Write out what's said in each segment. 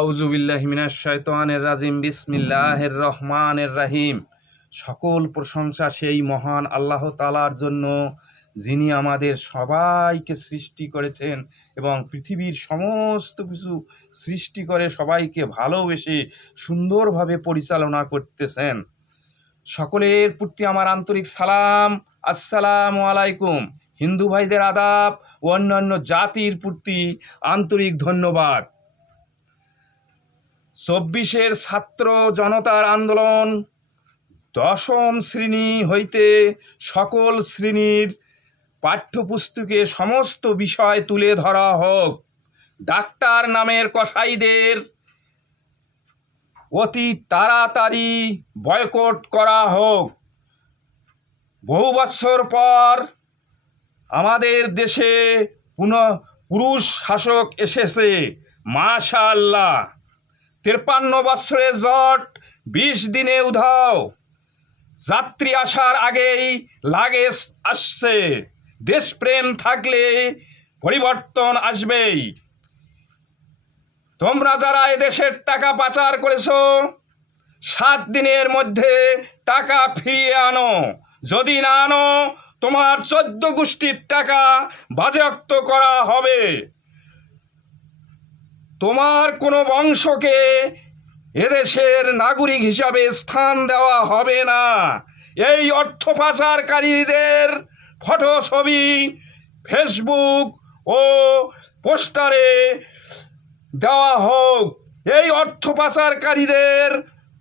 আউযুবিল্লাহি মিনাশ শাইতানির রাজিম। বিসমিল্লাহির রহমানির রহিম। সকল প্রশংসা সেই মহান আল্লাহ তাআলার জন্য, যিনি আমাদের সবাইকে সৃষ্টি করেছেন এবং পৃথিবীর সমস্ত কিছু সৃষ্টি করে সবাইকে ভালোবেসে সুন্দরভাবে পরিচালনা করতেছেন। সকলের প্রতি আমার আন্তরিক সালাম, আসসালামু আলাইকুম। হিন্দু ভাইদের আদাব ও অন্যান্য জাতির প্রতি আন্তরিক ধন্যবাদ। ২৪-এর ছাত্র জনতার আন্দোলন, দশম শ্রেণী হইতে সকল শ্রেণীর পাঠ্যপুস্তকে সমস্ত বিষয় তুলে ধরা হোক। ডাক্তার নামের কসাইদের অতি তাড়াতাড়ি বয়কট করা হোক। বহু বৎসর পর আমাদের দেশে পুরুষ শাসক এসেছে, মাশাআল্লাহ। 53 বৎসরের জট 20 দিনে উধাও। যাত্রী আসার আগেই লাগেজ আসছে। দেশপ্রেম থাকলে পরিবর্তন আসবেই। তোমরা যারা এদেশের টাকা পাচার করেছো, 7 দিনের মধ্যে টাকা ফিরিয়ে আনো। যদি না আনো, তোমার 14 গোষ্ঠীর টাকা বাজেয়াপ্ত করা হবে। তোমার কোনো বংশকে এদেশের নাগরিক হিসাবে স্থান দেওয়া হবে না। এই অর্থ পাচারকারীদের ফটো ছবি ফেসবুক ও পোস্টারে দেওয়া হোক। এই অর্থ পাচারকারীদের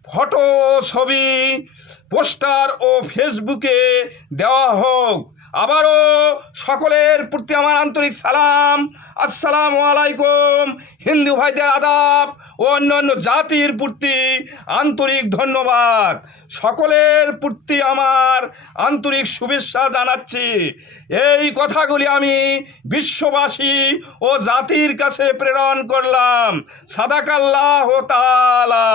ফটো ছবি পোস্টার ও ফেসবুকে দেওয়া হোক। আবারও সকলের প্রতি আমার আন্তরিক সালাম, আসসালামু আলাইকুম। হিন্দু ভাইদের আদাব ও অন্যান্য জাতির প্রতি আন্তরিক ধন্যবাদ। সকলের প্রতি আমার আন্তরিক শুভেচ্ছা জানাচ্ছি। এই কথাগুলি আমি বিশ্ববাসী ও জাতির কাছে প্রেরণ করলাম। সাদাকাল্লাহু তাআলা।